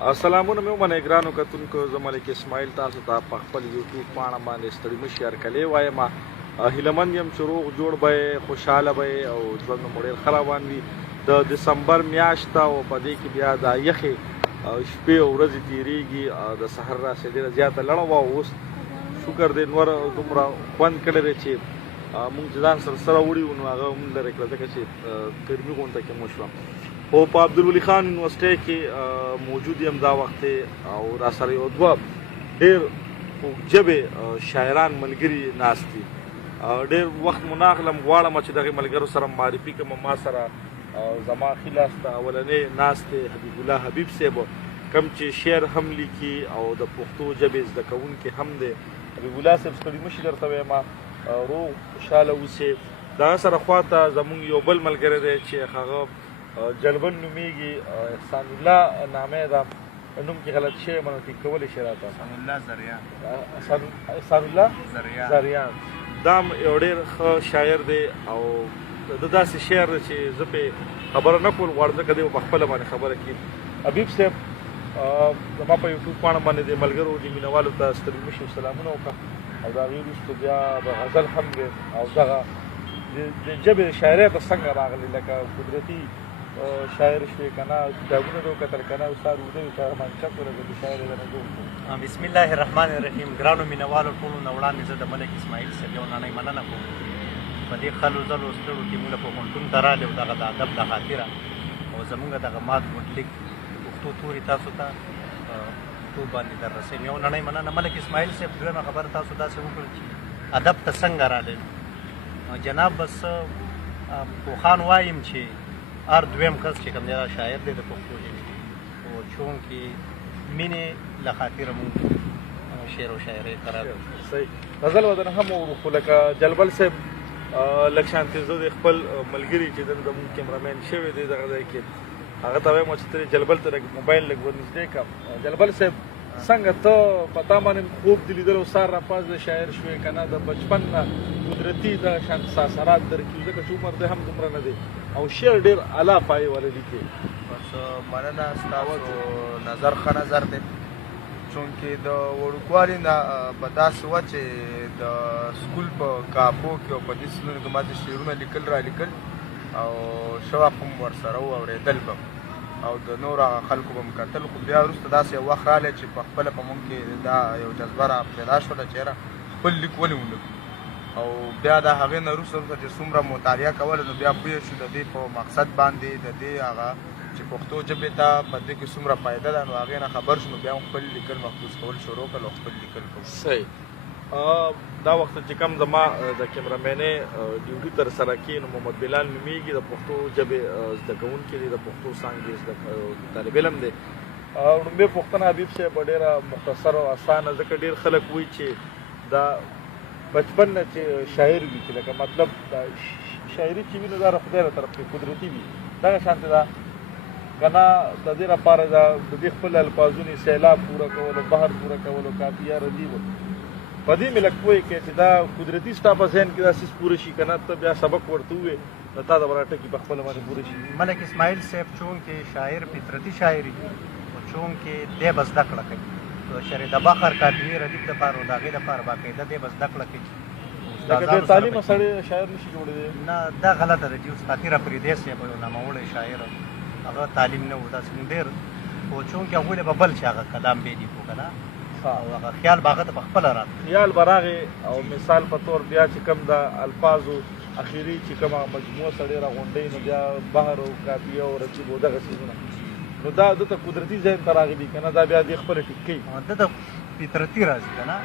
سلامونه مې ومنئ ګرانو کتونکو، زه ملک اسماعیل تاسو ته په خپل یوټیوب پاڼه باندې ستړي مشي هرکلی وایم. هیلهمند یم چې روغ جوړ به یې، خوشحاله به یې او ژوند مو ډېر ښه روان وي. د دسمبر میاشت ده او په دې کې بیا دا یخې شپې او ورځې تېرېږي. د سحر راسې ډېره زیاته لړه وه او اوس شکر دی نور دومره خوند کړی دی چې مونږ چې ځان سره وړي وو نو هغه هم لرې کړه، ځکه چې ګرمي غونډه کې مو شوه. خو په عبدالولي خان یونیورسټۍ کې موجود یم دا وخت او را سره یو دوه ډېر خوږژبې شاعران ملګري ناست دي. ډېر وخت مو نه اخلم، غواړم چې دغې ملګرو سره معرفي کړم. ما سره زما ښي لاس ته اولنی ناست دی حبیب الله حبیب صاحب، کوم چې شعر هم لیکي او د پښتو ژبې زده کوونکی هم دی. حبیب الله صاحب ستړي مشي درته وایم، روغ خوشحاله اوسئ. دغه سره خواته زموږ یو بل ملګری دی چې هغه جلبل نومیږي، احسان الله نامه ده، نوم کې غلط شوی منو ټیک کولی شي راته؟ احسان الله زریان. دا هم یو ډېر ښه شاعر دی او د داسې شعر دی چې زه پرې خبره نه کول غواړم، ځکه دی په خپله باندې خبره کړي. حبیب صاحب زما په یوټیوب پاڼه باندې د ملګرو د مینوالو ته ستړي مشي سلامونه وکړه او د هغې وروسته بیا د غزل هم دی او دغه د ژبې شاعرۍ ته څنګه راغلی، لکه قدرتي شاعر شوې که نه، کتابونه دې وکتل که نه، استاد اوږده وي چې مانچک ورځې د شاعر یې نه جوړ کړو. بسم الله الرحمن الرحیم. ګرانو مینوالو ټولو نه وړاندې زه د ملک اسماعیل صاحب یو نانۍ مننه کوم په دې خلو ځلو ستړو کې موږ پوهنتون ته راغلې او دغه د ادب د خاطره او زموږ دغه مات مټلیک پښتو توري تاسو ته پښتو باندې در رسوي. یو نانۍ مننه. ملک اسماعیل صاحب دویمه خبره تاسو داسې وکړل چې ادب ته څنګه راغلی. جناب بس پوخان وایم چې هر دویم کس چې کوم دی شاعر دی د پښتو ژبې او چونکې مینې له خاطره مونږ شعر او شاعرۍ ته راغلو. صحیح. غزل ودنه هم وورو، خو لکه جلبل صاحب لږ شانتې زه د خپل ملګري چې دلته زموږ کیمرامین شوی دی دغه ځای کې هغه ته وایم چې ته جلبل ته موبایل لږ ورنږدې کړه. جلبل صاحب څنګه ته په تا باندې خوب دې لیدل او سار راپاڅېدې شاعر شوې که نه، د بچپن نه قدرتي دغه شان احساسات درکړي، ځکه چې عمر دی هم دومره نه دی او شعر ډېر اعلی پایې والا لیکي. بس مننه ستاسو نظر ښه نظر دی، چونکې د وړوکوالي نه به داسې وه چې د سکول په کاپو کې او په دې سیزونو کې ما چې شعرونه لیکل را لیکل او شوق هم ورسره و، اورېدل به او د نورو هغه خلکو به م کتل. خو بیا وروسته داسې یو وخت راغلی چې په خپله په موږ کې دا یو جذبه را پیدا شوله چې یاره خپل لیک ولې ونه کړو او بیا د هغې نه وروسته چې څومره مطالعه کوله نو بیا پوه شو د دې په مقصد باندې د دې هغه چې پښتو ژبې ته په دې کې څومره فایده ده، نو هغې نه خبر شو نو بیا هم خپل لیکل محفوظ کول شروع کړل او خپل لیکل کوو. صحیح. دا وخت چې کوم زما د کیمرامینۍ ډیوټي ترسره کړي نو محمد بلال نومیږي، د پښتو ژبې زده کوونکی دی، د پښتو څانګې طالب علم دی. لومبۍ پوښتنه حبیب صاحب ډېره مختصر او اسانه، ځکه ډېر خلک وایي چې دا بچپن نه چې شاعر وي چې لکه مطلب دا شاعري چې وي نو دا د خدای له طرف کې قدرتي وي، دغه شانتې ده که نه د دې لپاره د دې خپل الفاظونو سیلاب پوره کولو، بحر پوره کولو، کافیه ردیب په دې مې لږ پوه کړې چې دا قدرتي ستا په ذهن کې دا څیز پوره شي که نه ته بیا سبق ورته ووایې نو تا د به راټکي په خپله باندې پوره شي. ملک اسماعیل صاحب چونکې شاعر فطرتي شاعري او چونکې دی به زده کړه کوي د شعر د بحر کافیې ردیب دپاره او د هغې دپاره باقاعده دی به زده کړه کوي. لکه بې تعلیمه سړی شاعر نشي جوړېدی؟ نه دا غلطه ده. جوز خاطره فریدی صاحب یو ناموړی شاعر هغه تعلیم نه و داسې ډېر خو چونکې هغوی له به بل چې هغه کلام به لیکو که نه او هغه خیال به هغه ته په خپله راغی، خیال به راغی او مثال په طور بیا چې کوم د الفاظو اخري چې کومه مجموعه سړی راغونډوي نو بیا بحر او کافیه او رتیب او دغه څیزونه نو دا دته قدرتي ذهن ته راغلي که نه، دا بیا دې خپله ټیک کوي. ده ته فطرتي راځي که نه،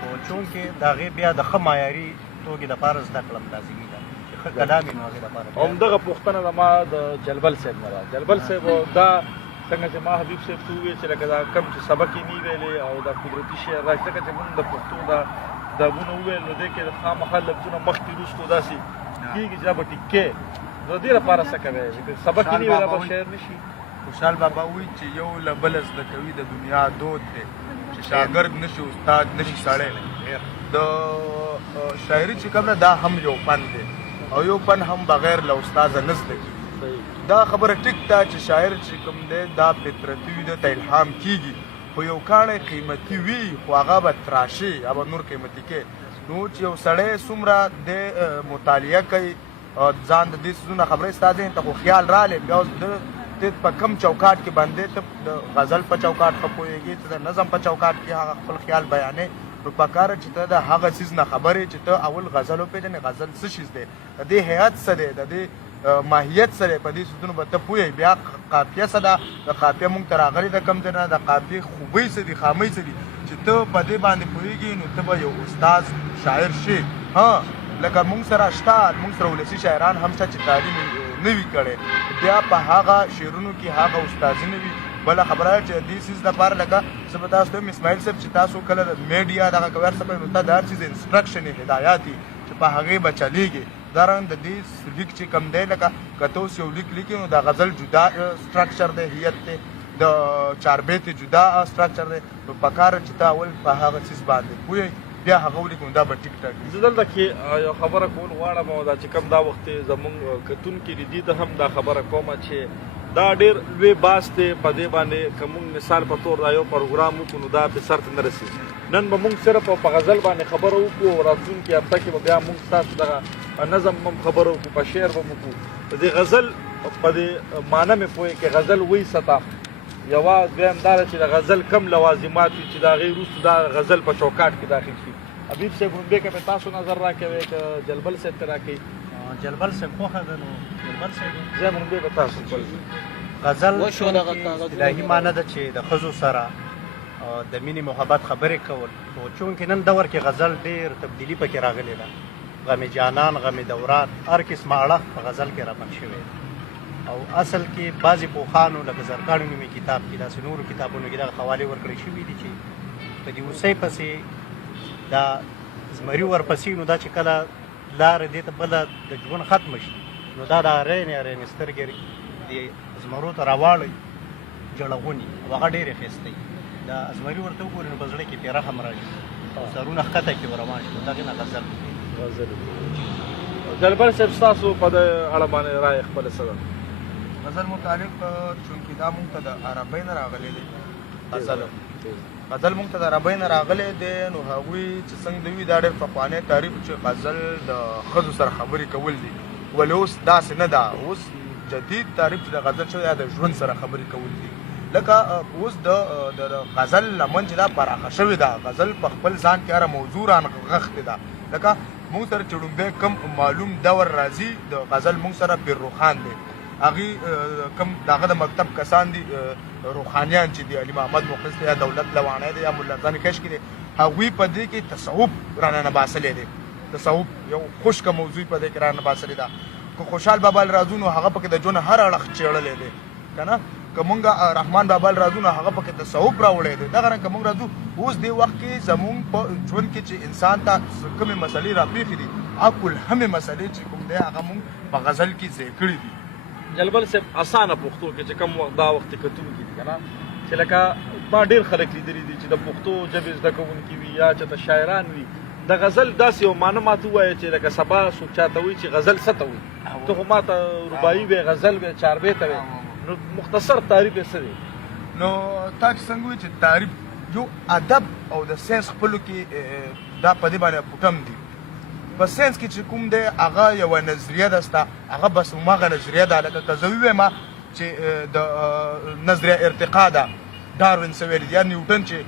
خو چونکې د هغې بیا د ښه معیاري توګې دپاره زده کړم لازمي ده چې ښه کلام وي نو هغې دپاره. همدغه پوښتنه زما د جلبل صاحب نه ده. جلبل صاحب دا څنګه چې ما حبیب صاحب ته وویل چې لکه دا کم چې سبق یې نه ویلې او دا قدرتي شعر راځي، ځکه چې مونږ د پښتو دا دابونه وویل نو دې کې خامخا لفظونه مخکې وروستو داسې کېږي چې دا به ټیک کې نو دې لپاره څه کوی؟ سبق یې نه ویل به شعر نه شي. خوشحال بابا وایي چې یو له بله زده کوي د دنیا دود دی چې شاګرد نه شي استاد نه شي سړی. د شاعري چې کوم ده دا هم یو فن دی او یو فن هم بغیر له استاده نه زده کېږي. دا خبره ټیک ده چې شاعر چې کوم دی دا فطرتي وي ده ته الهام کېږي خو یو کاڼی قیمتي وي خو هغه به تراشي هغه به نور قیمتي کې نو چې یو سړی څومره د مطالعه کوي ځان د دې څیزونه خبرې ستا ذهن ته خو خیال رالی بیا اوس ته په کم چوکاټ کې باندې ته د غزل په چوکاټ ښه پوهېږي ته د نظم په چوکاټ کې هغه خپل خیال بیانې نو پکاره چې ته د هغه څیز نه خبرې چې ته اول غزل وپېژنې غزل څه شیز دی د دې هیئت څه دی د دې ماهیت څه دی په دې څیزونو به ته پوهېږې بیا قافیه څه ده د قافیه مونږ ته راغلې ده کوم ځای نه د قافیې خوبۍ څه دي خامۍ څه دي چې ته په دې باندې پوهېږې نو ته به یو استاد شاعر شې لکه مونږ سره شته مونږ سره ولسي شاعران هم شته چې تعلیم نه وي کړی بیا په هغه شعرونو کې هغه استازي نه وي بله خبره ده چې دې څیز لپاره لکه زه به تاسو ته وایم اسماعیل صاحب چې تاسو کله د میډیا دغه کوي هر څه کوئ نو ته د هر چیز انسټرکشن هدایات دي چې په هغې به چلیږي دارنګ د دې لیک چې کم دی لکه که ته اوس یو لیک لیکي نو د غزل جدا سټرکچر دی هیئت دی د چاربیت جدا سټرکچر دی نو پکاره چې ته اول په هغه څیز باندې پوهېږي بیا هغه ولیکو دا به ټیک ټاک زه دلته کې یو خبره کول غواړم او دا چې کوم دا وخت زموږ کتونکي دي ته هم دا خبره کومه چې دا ډېر لوی باس دی په دې باندې که موږ مثال په طور دا یو پروګرام وکړو نو دا به سر ته نه رسي نن به موږ صرف په غزل باندې خبره وکړو او راتلونکي هفته کې به بیا موږ ستاسو دغه نظم هم خبره وکړو په شعر به وکړو د دې غزل په دې معنی مې پوهې کې غزل وایي ستا یوه دویم دا ده چې د غزل کم لوازمات وي چې د هغې وروسته دا غزل په چوکاټ کې داخل شي حبیب صاحب رومبې که پې تاسو نظر راکوئ که جلبل صاحب ته راکوئ جلبل صاحب خوښه ده نو جلبل صاحب زه هم رومبې به تاسو خپل غزل الهي معنی ده چې د ښځو سره د مینې محبت خبرې کول خو چونکې نن دور کې غزل ډېر تبدیلي پکې راغلې ده غم جانان غم دوران هر قسمه اړخ په غزل کې رابند شوی او اصل کې بعضې پوخانو لکه زرکاڼو نومي کتاب کې داسې نورو کتابونو کې دغه حوالې ورکړی شوي دي چې په دې اوسۍ پسې دا زمري ورپسې نو دا چې کله لاره دې ته بله د ژوند ختمه شي نو دا د رینې رینې سترګې د زمرو ته راواړئ جړغوني او هغه ډېرې ښایسته وي دا زمري ورته وګوري نو په زړه کې پرې رحم راشي او سرونه ښکته کړي روان شي نو دغې نه غزل جلبل صاحب ستاسو په دې اړه باندې رایې خپله څه ده غزل متعلق چونکې دا مونږ ته د عربۍ نه راغلی دی غزل مونږ ته د عربۍ نه راغلی دی نو هغوی چې څنګه د وي دا ډېر پخوانی تعریف چې غزل د ښځو سره خبرې کول دي ولې اوس داسې نه ده اوس جدید تعریف چې د غزل شوی یا د ژوند سره خبرې کول دي لکه اوس د غزل لمن چې دا پراخه شوې ده غزل په خپل ځان کې هره موضوع رانغښتې ده لکه مونږ سره چې ړومبی کم معلوم دور راځي د غزل مونږ سره پیر روخان دی هغې کم دغه د مکتب کسان دي روحانیان چې دي علي محمد مخلص دی یا دولت لوانی دی یا ملاځان کشکي دی هغوی په دې کې تصوف رانه نباسلی دی تصوف یو خشکه موضوع په دې کې رانه نباسلې ده که خوشحال بابا رازو نو هغه پکې د ژوند هر اړخ چېړلی دی که نه که مونږ رحمان بابا رازو نو هغه پکې تصوف راوړی دی دغه رنګ که مونږ راځو اوس دې وخت کې زمونږ په ژوند کې چې انسان ته کومې مسلې راپېښې دي هغه کلهمې مسلې چې کوم دی هغه مونږ په غزل کې ځای کړي دي جلبل صاحب اسانه پښتو کې چې کوم وخت دا وخت کتونکي دي که نه چې لکه ما ډېر خلک لیدلي دي چې د پښتو ژبې زده کوونکي وي یا چې د شاعران وي د غزل داسې یو معنی ماته ووایه چې لکه سبا څوک چاته وایي چې غزل څه ته وایي ته خو ماته رباعي وې غزل وې چاربې ته وې نو مختصر تعریف یې څه دی نو تا چې څنګه وایي چې تعریف یو ادب او د ساینس خپلو کې دا په دې باندې پوټم دي په ساینس کې چې کوم دی هغه یوه نظریه ده ستا هغه بس هماغه نظریه ده لکه که زه ووایم چې د نظریه ارتقا ده ډاروین څه ویلي دي یا نیوټن چې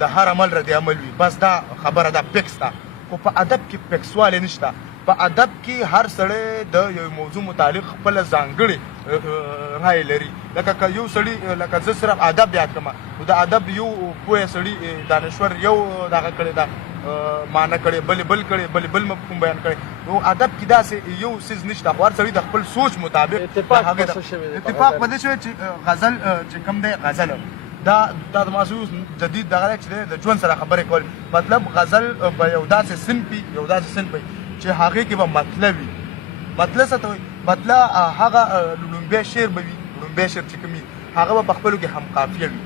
د هر عمل رد عمل وي بس دا خبره ده پکس ده خو په ادب کې پکسوالی نشته په ادب کې هر سړی د یو موضوع متعلق خپله ځانګړې رایې لري لکه که یو سړي لکه زه صرف ادب یاد کړم نو د ادب یو پوهه سړي دانشور یو دغه کړی ده معنی کړی بلې بل کړی بلې بل مفهوم بیان کړی نو ادب کې داسې یو څیز نشته خو هر سړي د خپل سوچ مطابق اتفاق په دې شوی چې غزل چې کوم دی غزل دا ماسو جدید دغه چې د ژوند سره خبرې کول مطلب غزل به یو داسې صنف وي چې هغې کې به مطلب وي مطلب څه ته وایي مطلب هغه لومبی شعر به وي لومبی شعر چې کوم وي هغه به په خپلو کې هم قافیه وي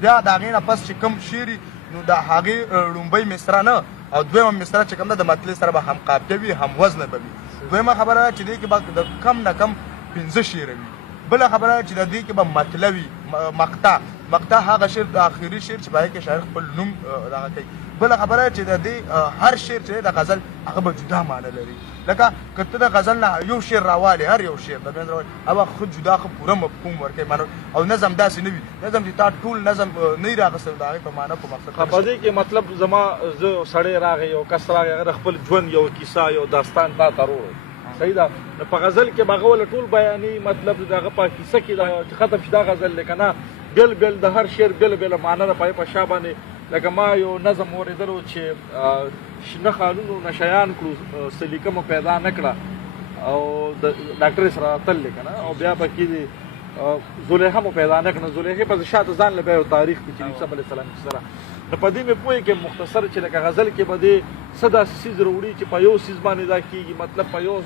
بیا د هغې نه پس چې کوم شعر نو د هغې لومبی مصره نه او دویمه مصره چې کوم ده د مطلب سره به هم قافیه وي هم وزنه به وي دویمه خبره چې دې کې به د کم نه کم 15 شعر وي بله خبره چې د دې کې به مطلب وي مقطع هغه شعر د آخري شعر چې په کې شاعر خپل نوم دغه کوي بله خبره چې د دې هر شعر چې د غزل هغه به جدا معنی لري لکه که ته د غزل نه یو شعر راوالې هر یو شعر د منځ راوالې هغه ښه جدا ښه پوره مفهوم ورکوي معنی او نظم داسې نه وي نظم چې تا ټول نظم نه وي راغستی د هغې په معنی په مقصد په دې کې مطلب زما زه سړی راغی یو کس راغی هغه د خپل ژوند یو کیسه یو داستان تا ته روړی صحیح ده نو په غزل کې به هغه ولې ټول بیاني مطلب د هغه په کیسه کې چې ختم شي دا غزل دی که نه بېل بېل د هر شعر بېله بېله معنی ده په شا باندې لکه ما یو نظم اورېدلو چې شنه خالونو نشیان کړو سلیقه مو پیدا نه کړه او د ډاکټرې سره تل دی که نه او بیا پکې دي زلیخه مو پیدا نه کړه زلیخې په شاته ځان له بیا یو تاریخ کې چې عیسی علیه السلام سره نو په دې مې پوهې کې مختصر چې لکه غزل کې به دې څه داسې څیز راوړي چې په یو څیز باندې دا کېږي مطلب په یو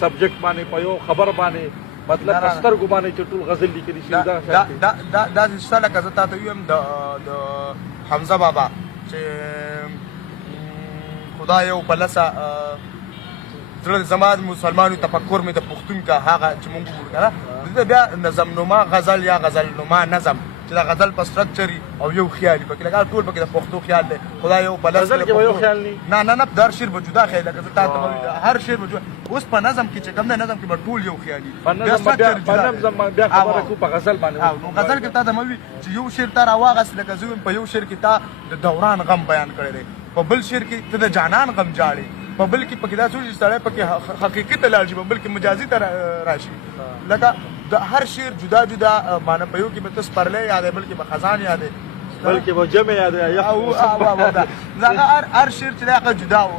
سبجیکټ باندې په یو خبر باندې مطلب په سترګو باندې چې ټول غزل لیکلی شي دا شته لکه زه تا ته ویم د حمزه بابا چې خدا یو په لسه زړه زما د مسلمانو تفکر مې د پښتون کا هغه چې مونږ ګورو که نه بیا نظم نما غزل یا غزل نما نظم چې دا غزل په سټرکچر او یو خیال پکې لګا ټول پکې د پښتو خیال دی خدا یو په لسه غزل کې یو خیال نه در شعر به جدا خیال لکه زه تا ته هر شعر به اوس په نظم کې چې کوم دی نظم کې به ټول یو خیالي په نظم بیا خبره کوو په غزل باندې نو غزل کې تا ته موي چې یو شعر تا راواغست لکه زه په یو شعر کې تا د دوران غم بیان کړی دی په بل شعر کې ته د جانان غم جاړې په بل کې پکې دا څه چې سړی پکې حقیقي ته لاړ شي په بل کې مجازي ته راشي لکه د هر شعر جدا جدا معنی په یو کې به ته سپرلی یادې بلکې به خزان یادې بلکې به جمع یادې دا هر شعر چې دی هغه جدا و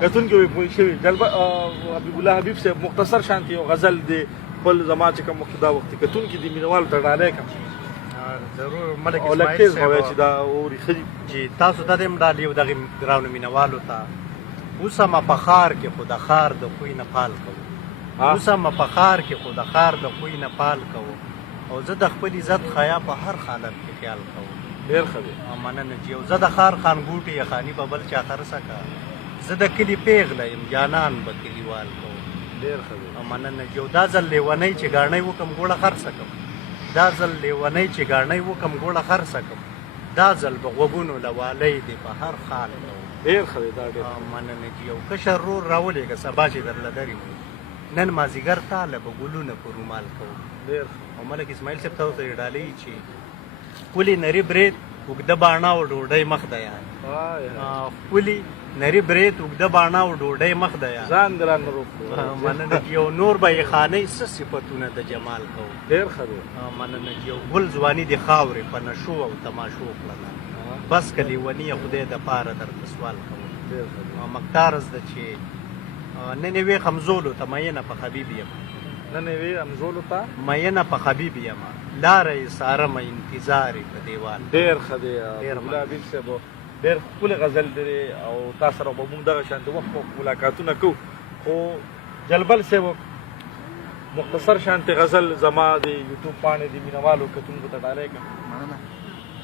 کتونکي وي پوه شوي حبیب الله حبیب صاحب مختصر شانتې یو غزل دی خپل زما چې کوم وخت دا وخت کتونکي دي مینهوالو ته ډالۍ کړم ضرور ملک او اسماعیل لکتیز صاحب چې دا اوري ښه چې تاسو ته دې هم ډالۍ و دغې ګرانو مینهوالو ته اوس هم په ښار کې خو د ښار د خوی نه پال کوو اوس هم په ښار کې خو د ښار د خوی نه پال کوو او زه د خپل عزت خیا په هر حالت کې خیال کوم ډېر ښه دی مننه چې یو زه د ښار خانګوټې یخاني به بل چا خرڅه که زه د کلي پیغله یم جانان به کلیوال کوم ډېر ښه دی مننه چې یو دا ځل لیونی چې ګاڼۍ وکړم ګوړه خرڅه کړم دا ځل لیونی چې ګاڼۍ وکړم ګوړه خرڅه کړم دا ځل به غوږونو له والی دی په هر حال کوم ډېر ښه دی دا ډېر مننه چې یو کشر رور راولېږه سبا چې درله درې نن مازدیګر تاله به ګلونه په رومال کوم ډېر او ملک اسماعیل صاحب ته ورته ډالۍ چې ښکلي نري برید اوږده باڼه او ډوډۍ مخ ده یار ښکلي نري برید اوږده باڼه او ډوډۍ مخ ده یار ځان دې رانه روک کړو مننه چې یو نور به یې خانۍ څه صفتونه د جمال کوو ډېر ښه دی مننه چې یو ګل ځواني د خاورې په نشو او تماشو کړله بس که لیوني خدای د پاره درته سوال کوم ډېر ښه دی مکتارز ده چې نن یې وې خمزولو ته مینه په حبیب یم نن یې وې همزولو ته مینه په حبیب یم لاره یې څارمه انتظار یې په دیوال ډېر ښه دی حبیب حبیب صاحب ډېر ښکلی غزل دی او تا سره به موږ دغه شانتې وخت ملاقاتونه کوو خو جلبل صاحب مختصر شانتې غزل زما د یوټیوب پاڼې د مینهوالو کتونکو ته ډالۍ کړم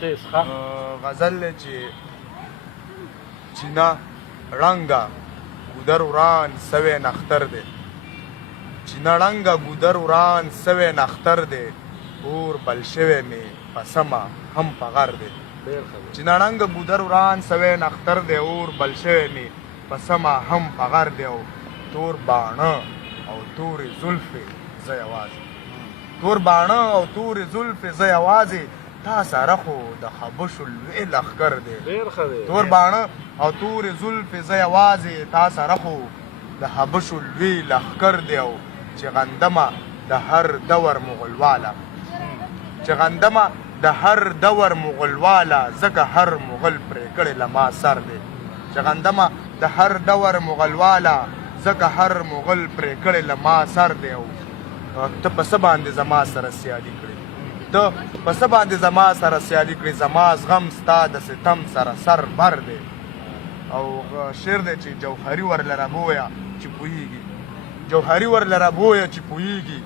تیز ښه غزل چې چینا رنگا گودر وران سوی نختر ده چینا رنگا گودر وران سوی نختر ده اور بلشوی می پسما هم پغر ده چینا رنگا گودر وران سوی نختر ده اور بلشوی می پسما هم پغر ده او تور باڼه او تور زلفې زه یوازې تور باڼه او تور زلفې زه یوازې تا سره خو د حبشو لوی لښکر دی ډېر ښه دی تور باڼه او تورې زلفې زه یوازې تا سره خو د حبشو لوی لښکر دی او چې غندمه د هر دور مغلواله چې غندمه د هر دور مغلواله ځکه هر مغل پرې کړی له ما سر دی چې غندمه د هر دور مغلواله ځکه هر مغل پرې کړی له ما سر دی او ته په څه باندې زما سره سیالي کړې ته په څه باندې زما سره سیالي کړې زما زغم ستا د ستم سره سر بر دی او شعر دی چې جوهري ورله رابویه چې پوهېږي جوهري ورله رابویه چې پوهېږي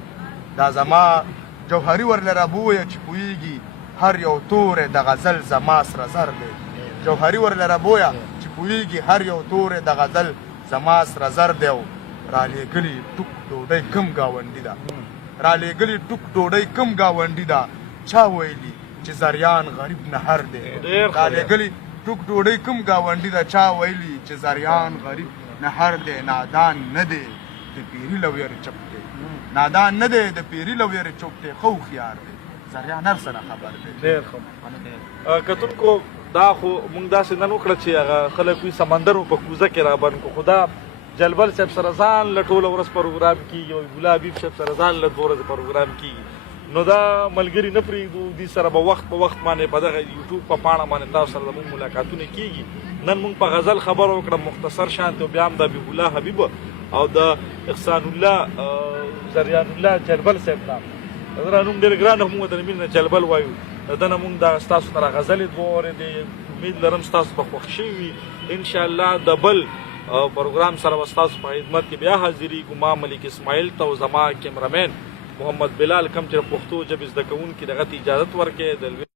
دا زما جوهري ورله رابویه چې پوهېږي هر یو توری د غزل زما سره زر دی جوهري ورله رابویه چې پوهېږي هر یو توری د غزل زما سره زر دی او رالېږلي ټوک ډوډۍ کم ګاونډي ده رالېږلي ټوک ډوډۍ کم ګاونډي ده چا ویلي چې زریان غریب نهر دی رالېږلي ټوک ډوډۍ کم ګاونډي ده چا ویلي چې زریان غریب نهر دی نادان نه دی د پیري له ویرې چپ دی نادان نه دی د پیري له ویرې چوپ دی ښه هوښیار دی زریان هر څه نه خبر دی ډېر ښه کتونکو دا خو موږ داسې نن وکړه چې هغه خلک وي سمندر په کوزه کې را بند کړو خو دا جلبل صاحب سره ځان له ټوله ورځ پروګرام کېږي او ګل حبیب صاحب سره ځان له 2 ورځې پروګرام کېږي نو دا ملګري نه پرېږدو دې سره به وخت په وخت باندې په دغه یوټیوب په پاڼه باندې تاسو سره زموږ ملاقاتونه کېږي نن موږ په غزل خبره وکړه مختصر شانتې او بیا هم د حبیب الله حبیب او د احسان الله زریان الله جلبل صاحب نام دا نوم ډېر ګران هم د مين نه جلبل وایو دنه موږ دا ستاسو سره غزلې 2 ورځې امید لرم ستاسو به خوښ شوي ان شاء الله د بل پروګرام سره به ستاسو په خدمت کې بیا حاضرېږو ما ملک اسماعیل ته او زما کیمرامین محمد بلال کم چې پښتو ژبې زده کوونکي دغه ته اجازت ورکړي